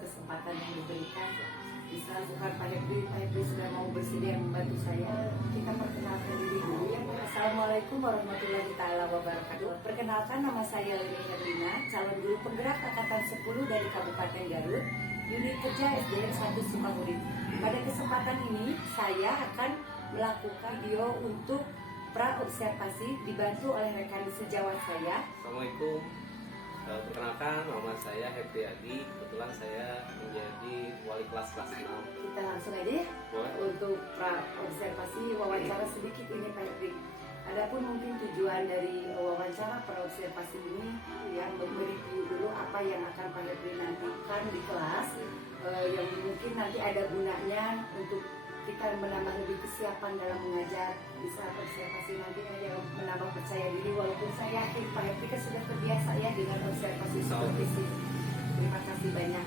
kesempatan yang diberikan. Bisa bukan Pak Hepri sudah mau bersedia membantu saya. Kita perkenalkan diri dulu ya. Assalamualaikum warahmatullahi wabarakatuh. Perkenalkan, nama saya Leni Herlina, calon guru penggerak angkatan 10 dari Kabupaten Garut, unit kerja SDN 1 Sukabumi. Pada kesempatan ini saya akan melakukan video untuk pra-observasi dibantu oleh rekan sejawat saya. Assalamualaikum. Perkenalkan, nama saya Hepri Adi. Kebetulan saya menjadi wali kelas 6. Kita langsung aja ya. Boleh. Untuk pra-observasi wawancara sedikit ini Pak Hepri. Adapun mungkin tujuan dari wawancara pra-observasi ini yang mereview dulu apa yang akan Pak Hepri nantikan di kelas, yang mungkin nanti ada gunanya untuk kita menambah lebih kesiapan dalam mengajar, bisa observasi nanti ada menambah percaya diri, walaupun saya yakin Pak Hepri kan sudah terbiasa ya dengan observasi seperti ini. Terima kasih banyak.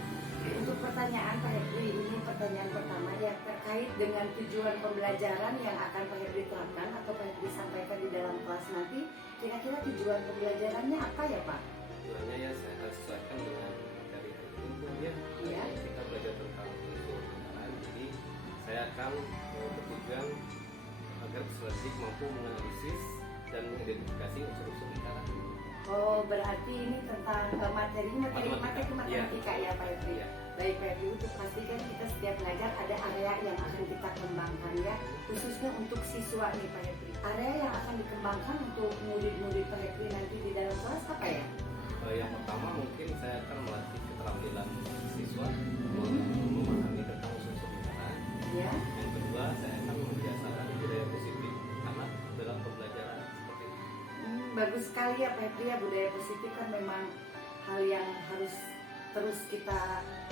Untuk pertanyaan Pak Hepri, ini pertanyaan pertama ya terkait dengan tujuan pembelajaran yang akan Pak Hepri terapkan atau Pak Hepri sampaikan di dalam kelas nanti. Kira-kira tujuan pembelajarannya apa ya Pak? Tujuannya ya saya harus sesuaikan dengan materi hari ini ya. Iya. Kita belajar tentang unsur lingkaran, jadi saya akan bertujuan agar peserta didik mampu menganalisis dan mengidentifikasi unsur-unsur lingkaran. Oh, berarti ini tentang materi matematika ya Pak Hepri. Iya. Baik Pak Hepri, untuk pastikan kita setiap belajar ada area yang akan kita kembangkan ya, khususnya untuk siswa nih Pak Hepri. Area yang akan dikembangkan untuk murid-murid Pak Hepri nanti di dalam kelas apa ya? Yang pertama mungkin saya akan melatih keterampilan siswa memahami tentang unsur-unsur lingkaran. Ya. Yang kedua, saya akan membiasakan budaya positif anak dalam pembelajaran seperti ini. Bagus sekali ya Pak Hepri ya, budaya positif kan memang hal yang harus terus kita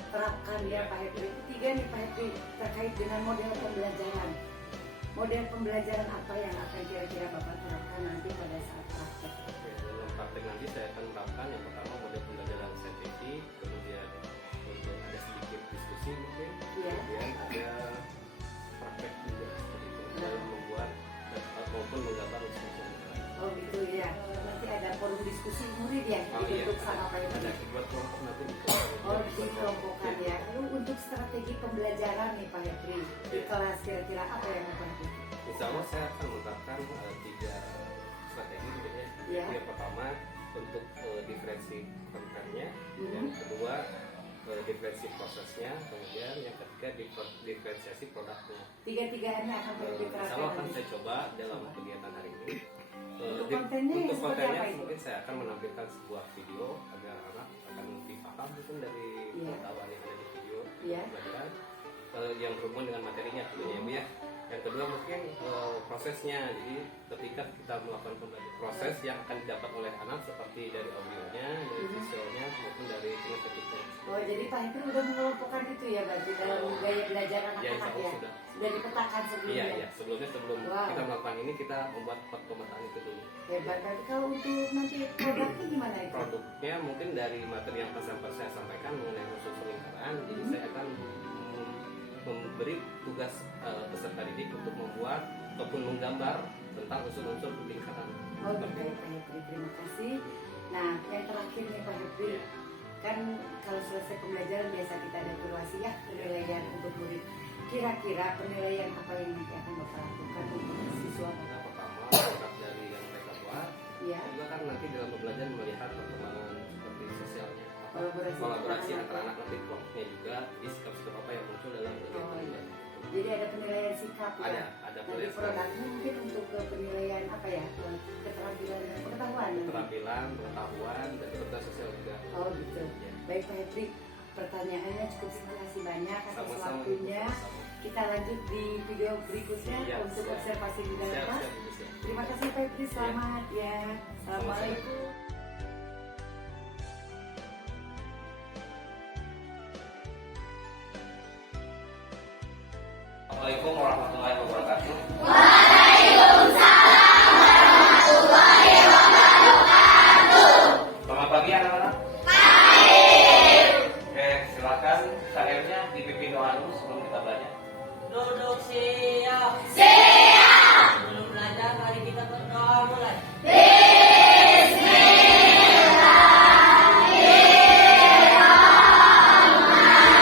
terapkan ya Pak Hepri. Ketiga nih Pak Hepri, terkait dengan model pembelajaran. Model pembelajaran apa yang akan kira-kira Bapak terapkan nanti pada saat praktek? Oke, dalam praktek nanti saya akan menerapkan yang pertama model pembelajaran sintetik, kemudian untuk ada sedikit diskusi mungkin, Iya. kemudian ada praktek juga seperti itu dalam membuat maupun menggambar unsur-unsur lingkaran. Oh gitu ya, nanti ada forum diskusi murid ya dibentuk sama Pak Hepri. Ada buat kelompok nanti. Oh dikelompokkan ya. Lalu untuk strategi pembelajaran nih Pak Hepri di kelas kira-kira apa yang Pak Hepri? Insya Allah saya akan menerapkan 3 strategi gitu ya. Ya. Yang pertama untuk diferensi kontennya, Mhm. yang kedua diferensi prosesnya, kemudian yang ketiga diferensiasi produknya. Tiga-tiganya akan Pak Hepri Insya Allah terapkan akan nanti. saya coba dalam kegiatan hari ini. Untuk kontennya yang untuk seperti kontennya apa itu? mungkin saya akan menampilkan sebuah video agar anak akan lebih paham mungkin dari Iya. pengetahuan yang ada di video Iya. pelajaran yang berhubungan dengan materinya tentunya Bu ya. Yang kedua mungkin prosesnya, jadi ketika kita melakukan pembelajaran, proses yang akan didapat oleh anak seperti dari audionya, dari visualnya maupun dari kinestetiknya. Oh jadi Pak Hepri udah mengelompokkan itu ya berarti dalam gaya belajar Ya, insya anak-anak Allah ya? sudah. Sudah dipetakan sebelumnya? Iya, sebelum Wow. kita melakukan ini kita membuat pemetaan itu dulu. Hebat, berarti kalau untuk nanti produknya gimana itu? Produknya mungkin dari materi yang saya sampaikan mengenai unsur lingkaran, jadi saya akan memberi tugas peserta didik untuk membuat ataupun menggambar tentang unsur-unsur lingkaran. Oh gitu ya Pak Hepri, terima kasih. Nah yang terakhir nih Pak Hepri, Iya. kan kalau selesai pembelajaran biasa kita ada evaluasi ya, penilaian untuk murid. Kira-kira penilaian apa yang nanti akan Bapak lakukan untuk siswa? Yang pertama produk dari yang mereka buat, Ya, juga kan nanti dalam pembelajaran melihat perkembangan seperti sosialnya, anak-anak kolaborasi antara ya. anak nanti kelompoknya juga, jadi sikap-sikap apa yang muncul dalam kegiatan Oh, iya. pembelajaran. Jadi ada penilaian sikap ya. Ada Nanti penilaian produknya mungkin untuk ke penilaian apa ya? Keterampilan dan pengetahuan. nanti. keterampilan, pengetahuan, dan kebutuhan sosial juga. Oh gitu. Ya. Baik Pak Hepri, pertanyaannya cukup, terima kasih banyak atas Sama-sama. waktunya. Kita lanjut di video berikutnya Siap, untuk siap. observasi di dalam Siap, kelas. siap, Bu, siap. Terima kasih Pak Hepri, selamat ya. Assalamualaikum. Assalamualaikum warahmatullahi wabarakatuh. Selamat pagi anak-anak. Oke, silakan sairnya dipimpin doa dulu sebelum kita belajar. Duduk siap. Siap. Sebelum belajar, mari kita berdoa mulai. Bismillahirrahmanirrahim.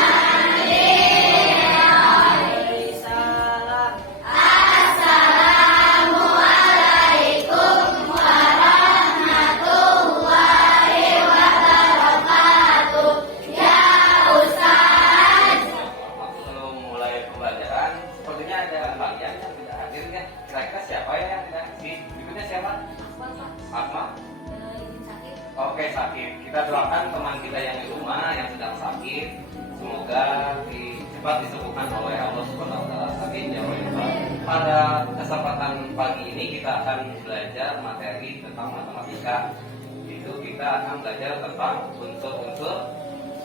sepertinya ada bagian yang tidak hadir ya. Kira-kira siapa ya yang tidak hadir? Berikutnya siapa? Asma. Oke, sakit. Kita doakan teman kita yang di rumah yang sedang sakit, semoga cepat disembuhkan oleh Allah Subhanahu wa taala. Amin ya Allah. Pada kesempatan pagi ini kita akan belajar materi tentang matematika. Itu kita akan belajar tentang unsur-unsur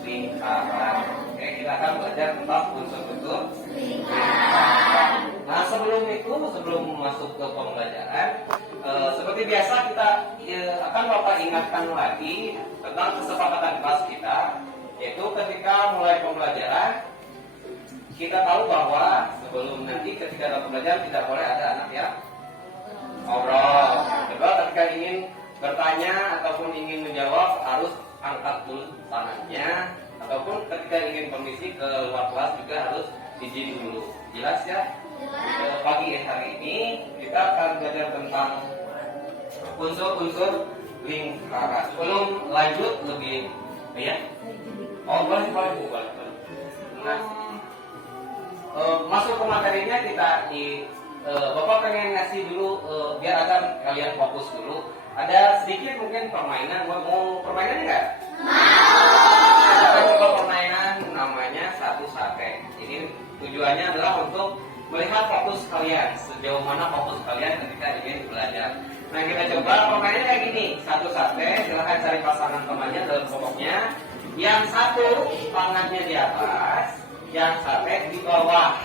lingkaran. Oke, kita akan belajar tentang unsur-unsur lingkaran. Nah, sebelum masuk ke pembelajaran, seperti biasa kita akan Bapak ingatkan lagi tentang kesepakatan kelas kita, yaitu ketika mulai pembelajaran kita tahu bahwa sebelum nanti ketika ada pembelajaran tidak boleh ada anak yang ngobrol. Kedua, ketika ingin bertanya ataupun ingin menjawab harus angkat dulu tangannya, ataupun ketika ingin permisi ke luar kelas juga harus izin dulu. Jelas ya? Pagi hari ini kita akan belajar tentang unsur-unsur lingkaran. Sebelum lanjut lebih ya. Boleh. Nah, masuk ke materinya Bapak pengen ngasih dulu biar akan kalian fokus dulu. Ada sedikit mungkin permainan. Mau permainan nggak? Mau. Kita coba permainan namanya satu sate. Ini tujuannya adalah untuk melihat fokus kalian, sejauh mana fokus kalian ketika ingin belajar. Nah, kita coba permainannya kayak gini. Satu sate, silahkan cari pasangan temannya dalam kelompoknya. Yang satu tangannya di atas, yang sate di bawah.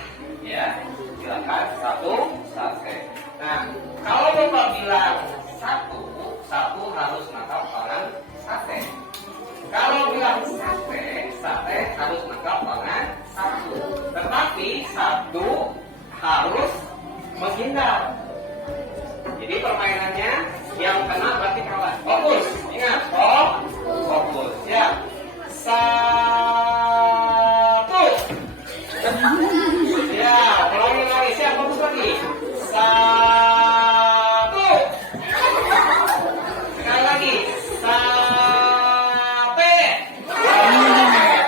Ya, silakan satu sate. Nah, kalau Bapak bilang satu harus nangkap tangan sate. Kalau bilang sate harus nangkap tangan satu. Tetapi satu harus menghindar. Jadi permainannya yang kena berarti kalah. Fokus, ingat, fokus. Ya, satu. Ya, ulangi lagi. Siap, fokus lagi. Satu. Sekali lagi. Sate.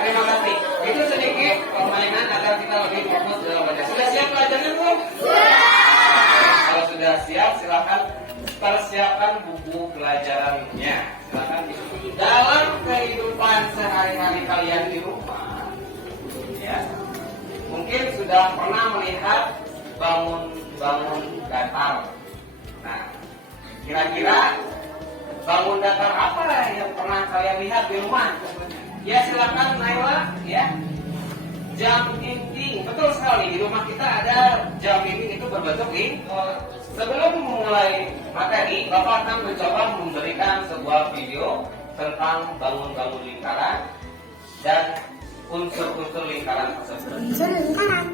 Terima kasih. Itu sedikit permainan agar kita lebih fokus dalam belajar. Sudah siap belajarnya, Bu? Kalau sudah siap, silakan persiapkan buku pelajarannya. Silakan diikuti dalam kehidupan sehari-hari kalian di rumah. Ya, mungkin sudah pernah melihat bangun datar. Nah, kira-kira bangun datar apa yang pernah kalian lihat di rumah? Ya, silakan Naila. Ya, jam dinding. Betul sekali, di rumah kita ada jam dinding itu berbentuk lingkaran. Sebelum memulai materi, Bapak akan mencoba memberikan sebuah video tentang bangun-bangun lingkaran dan unsur-unsur lingkaran tersebut. Unsur lingkaran.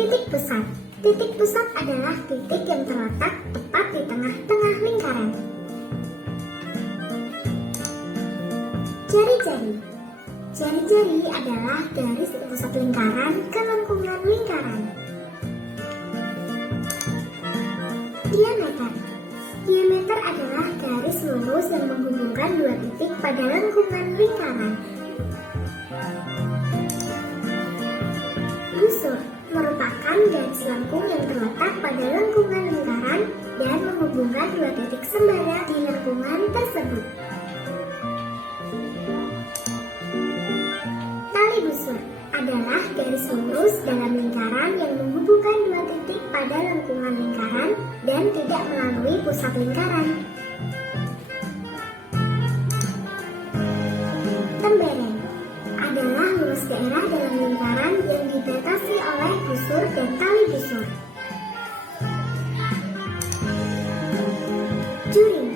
Titik pusat. Titik pusat adalah titik yang terletak tepat di tengah-tengah lingkaran. Jari-jari. Jari-jari adalah garis pusat lingkaran ke lengkungan lingkaran. Diameter. Diameter adalah garis lurus yang menghubungkan dua titik pada lengkungan lingkaran. Busur merupakan garis lengkung yang terletak pada lengkungan lingkaran dan menghubungkan dua titik sembara di lengkungan tersebut. Tali busur adalah garis lurus dalam lingkaran yang menghubungkan dua titik pada lengkungan lingkaran dan tidak melalui pusat lingkaran. Tembereng adalah luas daerah dalam lingkaran yang dibatasi oleh busur dan tali busur. Juring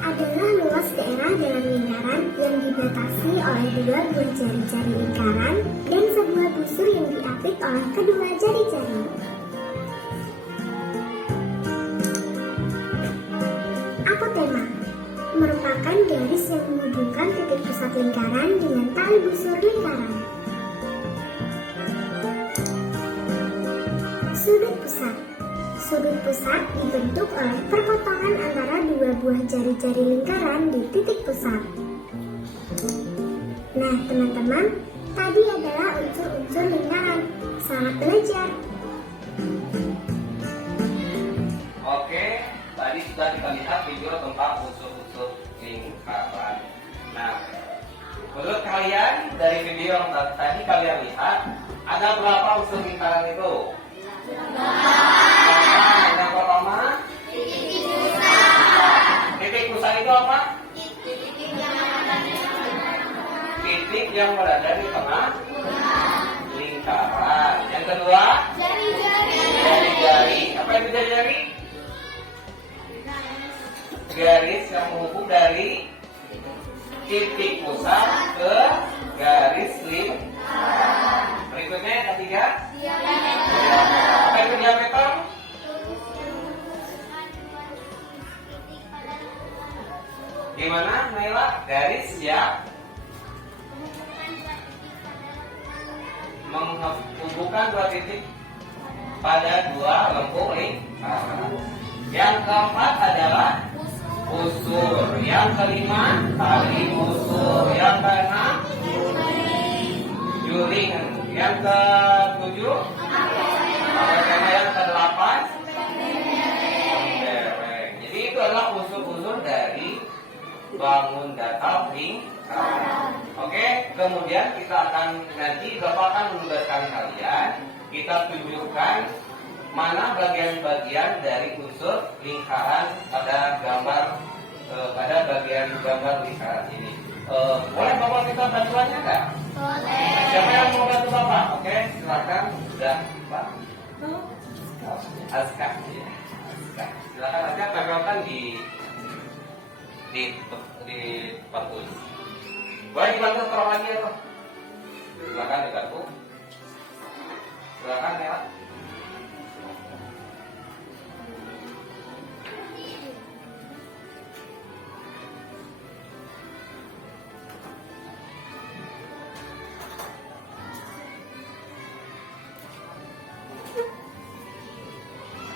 adalah luas daerah dalam lingkaran yang dibatasi oleh dua buah jari-jari lingkaran dan sebuah busur yang diapit oleh kedua jari-jari. Apotema merupakan garis yang menghubungkan titik pusat lingkaran dengan tali busur lingkaran. Sudut pusat. Sudut pusat dibentuk oleh perpotongan antara dua buah jari-jari lingkaran di titik pusat. Nah, teman-teman, Tadi adalah unsur-unsur lingkaran. Selamat belajar. Oke, tadi sudah kita lihat video tentang unsur-unsur lingkaran. Nah, menurut kalian dari video yang tadi kalian lihat, ada berapa unsur lingkaran itu? Yang pertama, titik pusat itu apa? Titik yang berada di tengah lingkaran. Yang kedua, jari-jari. Apa itu jari-jari? Garis yang menghubung dari titik pusat ke garis lingkaran. Berikutnya yang ketiga, apa itu diameter? Gimana Naila? Garis yang menghubungkan dua titik pada dua lengkung lingkaran. Yang keempat adalah usur. Yang kelima tali usur. Yang keenam juring. Yang ketujuh yang kedelapan dereng. Jadi itu adalah unsur-unsur dari bangun datar lingkaran. Oke, kemudian kita akan nanti Bapak akan menugaskan kalian, kita tunjukkan mana bagian-bagian dari unsur lingkaran pada gambar pada bagian gambar lingkaran ini. Boleh Bapak kita bantuannya enggak? Boleh. Siapa yang mau bantu Bapak? Oke, silakan. Sudah, Pak. Aska. Ya. Aska. Silakan aja tempelkan di tempat tulis. Boleh dibantu terang lagi ya, Pak? Silakan dibantu. Silakan ya.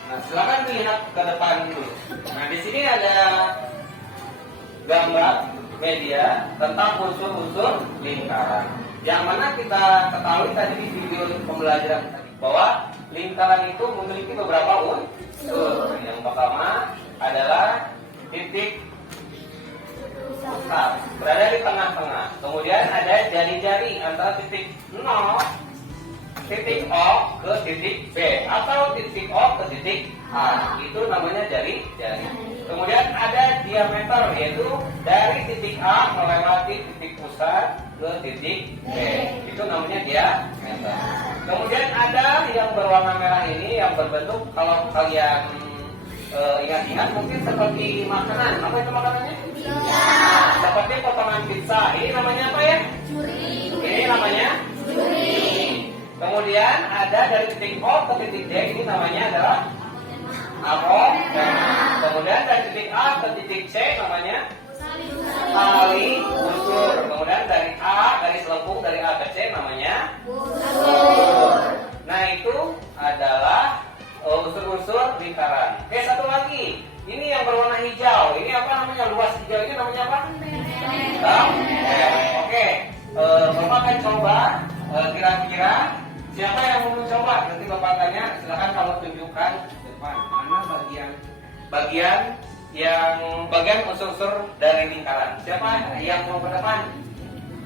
Nah, silakan dilihat ke depan dulu. Nah, di sini ada gambar media tentang unsur-unsur lingkaran. Yang mana kita ketahui tadi di video pembelajaran tadi bahwa lingkaran itu memiliki beberapa unsur. Yang pertama adalah titik pusat berada di tengah-tengah. Kemudian ada jari-jari antara titik 0, titik O ke titik B atau titik O ke titik A. Itu namanya jari-jari. Kemudian ada diameter, yaitu dari titik A melewati titik pusat ke titik B. Itu namanya diameter. Kemudian ada yang berwarna merah ini yang berbentuk, kalau kalian ingat-ingat mungkin seperti makanan. Apa itu makanannya? Pizza. Seperti potongan pizza. Ini namanya apa ya? Juring. Ini namanya juring. Kemudian ada dari titik O ke titik D, ini namanya adalah apotema. Kemudian dari titik A ke titik C namanya tali usur. Kemudian dari A, dari selengkung dari A ke C namanya usur. Nah, itu adalah unsur-unsur lingkaran. Oke, satu lagi. Ini yang berwarna hijau. Ini apa namanya? Luas hijau ini namanya apa? Oke. Bapak akan coba kira-kira siapa yang mau mencoba? Nanti Bapak tanya, silakan kamu tunjukkan depan mana bagian unsur-unsur dari lingkaran. Siapa yang mau ke depan?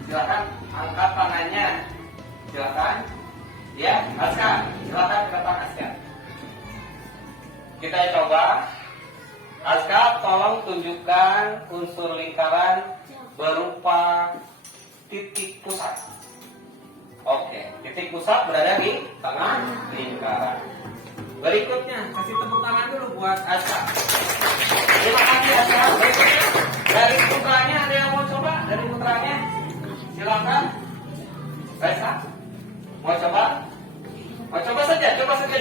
Silakan angkat tangannya. Silakan. Ya, Aska. Silakan ke depan Aska. Kita coba. Aska, tolong tunjukkan unsur lingkaran berupa titik pusat. Oke, titik pusat berada di tengah lingkaran. Berikutnya, kasih tepuk tangan dulu buat Aska. Terima kasih Aska. Berikutnya, dari putranya ada yang mau coba? Dari putranya, silakan. Aska, mau coba? Mau coba saja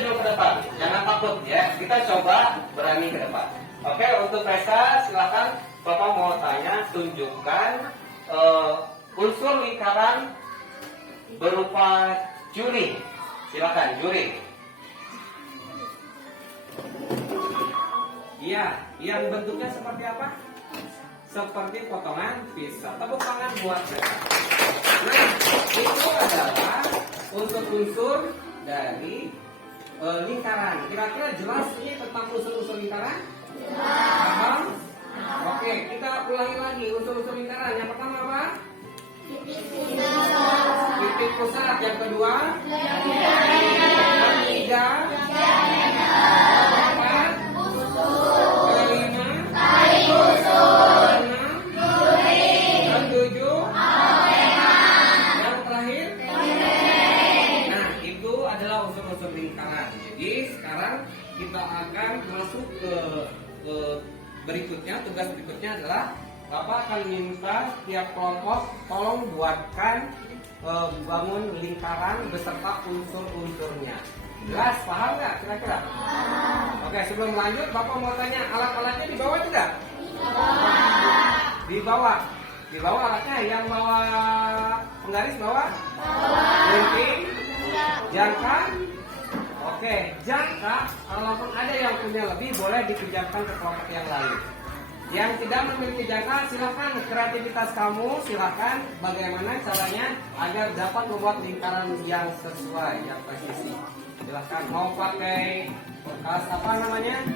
dulu ke depan. Jangan takut ya. Kita coba berani ke depan. Oke, untuk Reza silakan. Bapak mau tanya, tunjukkan unsur lingkaran berupa juring. Silakan, juring. Iya, yang bentuknya seperti apa? Seperti potongan pizza. Tepuk tangan buat saya. Nah, itu dari lingkaran. Kira-kira jelas ini tentang unsur-unsur lingkaran? Paham? Oke, kita ulangi lagi unsur-unsur lingkaran. Yang pertama apa? Titik pusat. Yang kedua? Ketiga? Keempat? Kelima? Keenam? Ketujuh? Yang terakhir? Nah, itu adalah unsur-unsur lingkaran. Jadi sekarang kita akan masuk ke berikutnya. Tugas berikutnya adalah Bapak akan minta tiap kelompok tolong buatkan bangun lingkaran beserta unsur-unsurnya. Jelas, paham nggak kira-kira? Oke, sebelum lanjut Bapak mau tanya alat-alatnya di bawah tidak? Di bawah. Di bawah alatnya yang bawa penggaris bawah? Gunting, jangka. Oke, jangka kalaupun ada yang punya lebih boleh dipinjamkan ke kelompok yang lain. Yang tidak memiliki jangka silakan kreativitas kamu, silakan bagaimana caranya agar dapat membuat lingkaran yang sesuai, yang presisi. Silakan mau pakai bekas apa namanya?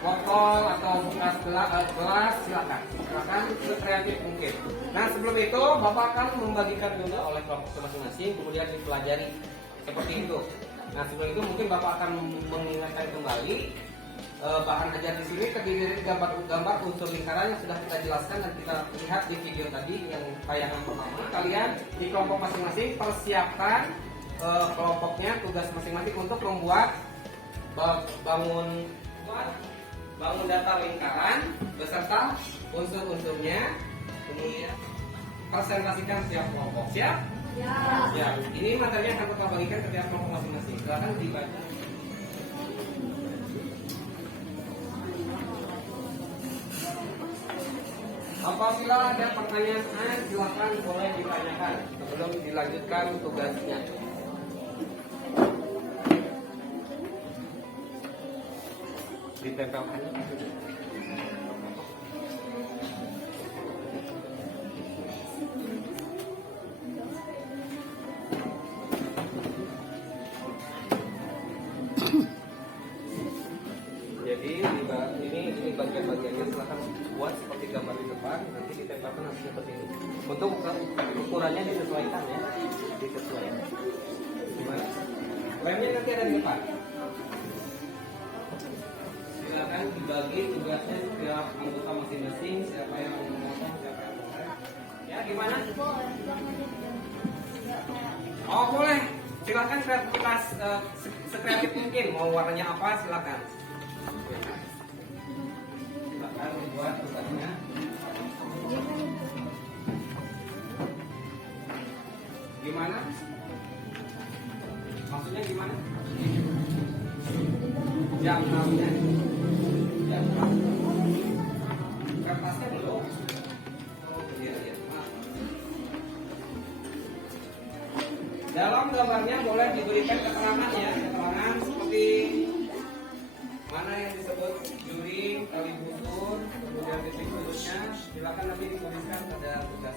Botol atau bekas gelas silakan sekreatif mungkin. Nah sebelum itu Bapak akan membagikan dulu oleh kelompok masing-masing, kemudian dipelajari seperti itu. Nah sebelum itu mungkin Bapak akan mengingatkan kembali bahan ajar di sini terdiri dari gambar unsur lingkaran yang sudah kita jelaskan dan kita lihat di video tadi yang tayangan pertama. Kalian di kelompok masing-masing persiapkan kelompoknya, tugas masing-masing untuk membuat bangun datar lingkaran beserta unsur-unsurnya, kemudian presentasikan setiap kelompok. Siap? Ya. Ini materinya akan kita bagikan ke tiap kelompok masing-masing. Silakan dibaca. Apabila ada pertanyaan silakan boleh ditanyakan sebelum dilanjutkan tugasnya. Ditempelkan. Jadi ini bagian-bagiannya silakan buat seperti gambar di depan, nanti ditempelkan hasilnya seperti ini. Untuk ukurannya disesuaikan ya, disesuaikan. Gimana? Lemnya nanti ada di depan. Silakan dibagi tugasnya setiap anggota masing-masing, siapa yang mau memotong, siapa yang boleh. Ya gimana? Oh boleh. Silakan kreativitas sekreatif mungkin. Mau warnanya apa silakan. Silakan membuat tugasnya. Gimana? Maksudnya gimana? Jangkauannya. Kertasnya belum. Oh iya. Dalam gambarnya boleh diberikan keterangan ya, keterangan seperti mana yang disebut juri, tali busur, kemudian titik putusnya. Silakan nanti dituliskan pada tugas.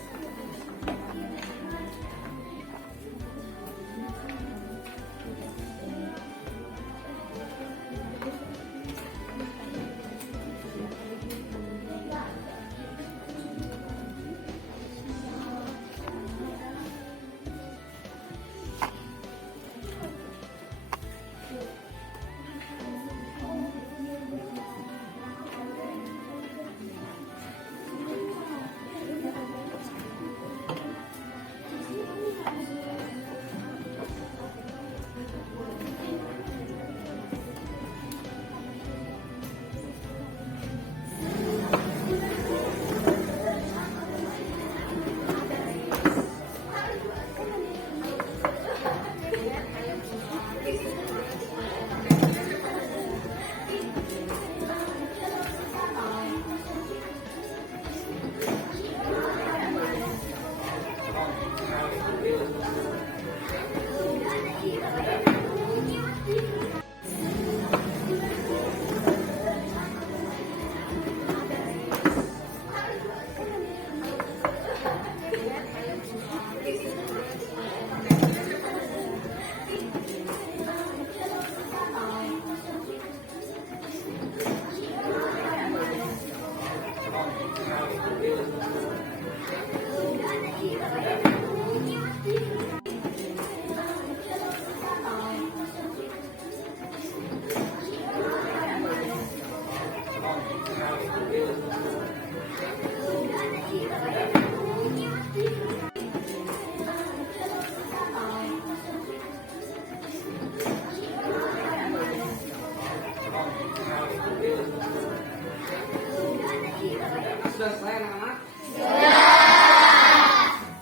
sudah selesai anak-anak?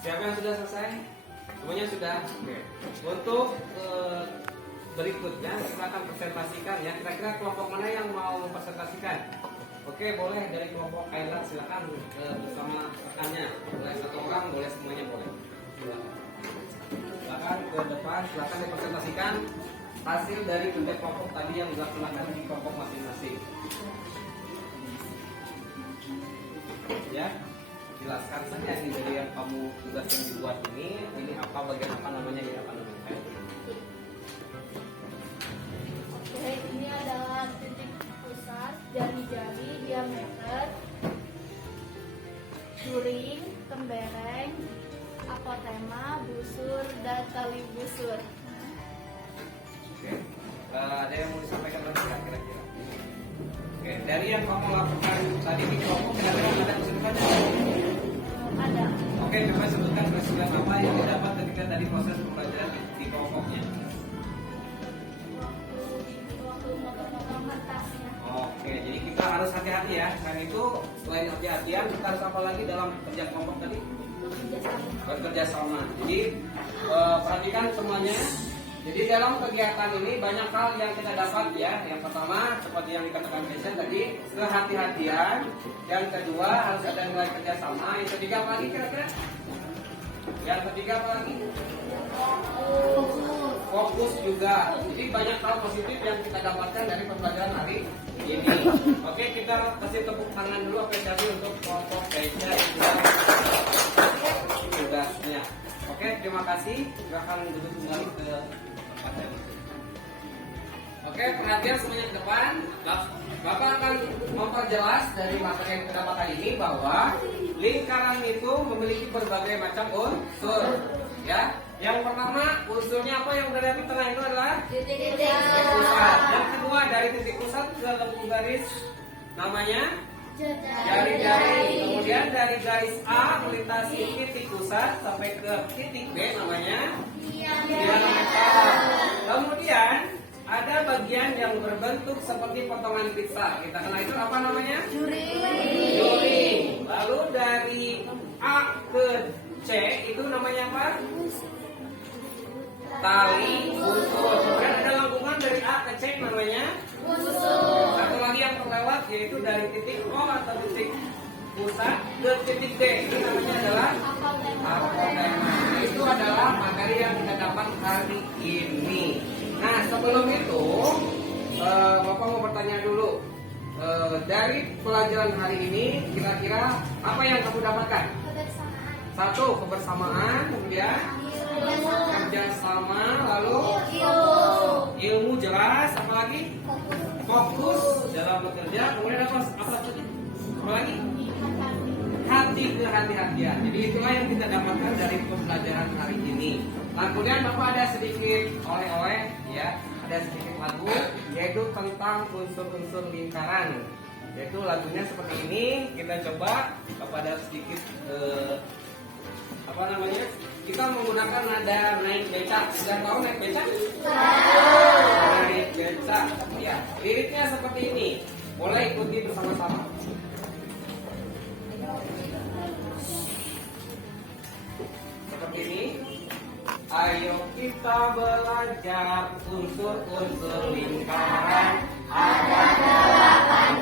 Siapa yang sudah selesai? Semuanya sudah? Oke. Untuk berikutnya kita akan presentasikan ya. Kira-kira kelompok mana yang mau mempresentasikan? Oke, boleh dari kelompok Kayla, silakan bersama rekannya. Boleh satu orang, boleh semuanya boleh. Silakan ke depan, silakan dipresentasikan hasil dari kerja kelompok tadi yang dilaksanakan di kelompok masing-masing. Ya, jelaskan saja ini dari yang kamu tugas yang dibuat ini apa bagian apa namanya ya apa namanya? Oke, ini adalah titik pusat, jari-jari, diameter, juring, tembereng, apotema, busur, dan tali busur. Oke. Ada yang mau disampaikan lagi nggak kira-kira? Oke, dari yang kamu lakukan tadi di kelompok kira-kira ada kesulitannya? Ada. Oke, coba sebutkan kesulitan apa yang didapat ketika tadi proses pembelajaran di kelompoknya. Waktu motong-motong kertasnya. Oke, jadi kita harus hati-hati ya. Selain itu, selain hati-hatian, kita harus apa lagi dalam kerja kelompok tadi? Bekerja sama. Jadi perhatikan semuanya. Jadi dalam kegiatan ini banyak hal yang kita dapat ya. Yang pertama seperti yang dikatakan Vincent tadi, kehati-hatian. Yang kedua harus ada nilai kerjasama. Yang ketiga apa lagi kira-kira? Yang ketiga apa lagi? Fokus juga. Jadi banyak hal positif yang kita dapatkan dari pembelajaran hari ini. Oke, kita kasih tepuk tangan dulu apresiasi untuk kelompok Keisha tugasnya. Oke, terima kasih. Silakan duduk kembali ke tempatnya. Oke, perhatian semuanya ke depan. Bapak akan memperjelas dari materi yang kita dapat hari ini bahwa lingkaran itu memiliki berbagai macam unsur. Ya, yang pertama unsurnya apa yang berada di tengah itu adalah titik pusat. Yang kedua dari titik pusat ke lengkung garis namanya jari-jari. Kemudian dari garis A melintasi titik pusat sampai ke titik B namanya diameter. Kemudian ada bagian yang berbentuk seperti potongan pizza. Kita kenal itu apa namanya? Juring. Lalu dari A ke C itu namanya apa? Tali busur. Kemudian ada lengkungan dari A ke C namanya busur. Satu lagi yang terlewat yaitu dari titik O atau titik pusat ke titik D. Ini namanya adalah apotema. Itu adalah materi yang kita dapat hari ini. Nah, sebelum itu Bapak mau bertanya dulu. Dari pelajaran hari ini kira-kira apa yang kamu dapatkan? Satu, kebersamaan, kemudian kerjasama, lalu ilmu jelas, apa lagi? Fokus dalam bekerja, kemudian apa lagi? Apa lagi? Hati-hatian. Jadi itulah yang kita dapatkan dari pembelajaran hari ini. Nah, kemudian Bapak ada sedikit oleh-oleh, ya, ada sedikit lagu, yaitu tentang unsur-unsur lingkaran. Yaitu lagunya seperti ini. Kita coba kepada sedikit apa namanya? Kita menggunakan nada naik becak. Sudah tahu naik becak? Naik becak. Ya, liriknya seperti ini. Boleh ikuti bersama-sama. Seperti ini. Ayo kita belajar unsur-unsur lingkaran. Ada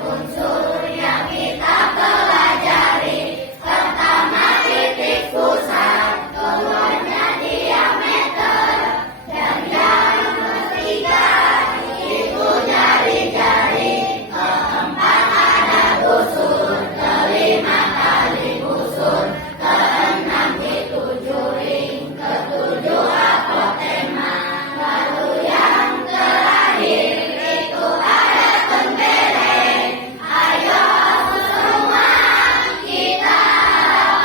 8 unsur yang kita pelajari. Pertama titik pusat, keduanya diameter, dan yang ketiga itu jari-jari. Keempat ada busur, kelima tali busur, keenam itu juring, ketujuh apotema, lalu yang terakhir itu ada tembereng. Ayo semua kita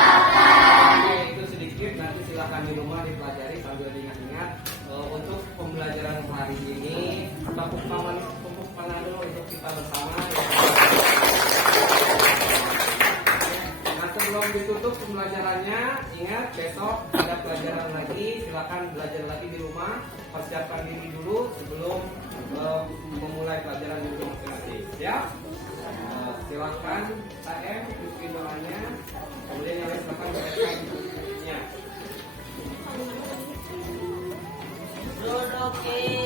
hafalkan. Itu sedikit, nanti silakan di rumah dipelajari sambil diingat-ingat. Untuk pembelajaran hari ini, tepuk tangan dulu untuk kita bersama. Nah, sebelum ditutup pembelajarannya, ingat besok ada pelajaran lagi. Silakan belajar lagi di rumah. Persiapkan diri dulu sebelum memulai pelajaran di rumah masing-masing. Ya. Silakan KM mungkin bolanya, kemudian yang lain silakan bereskan nya. Dodoke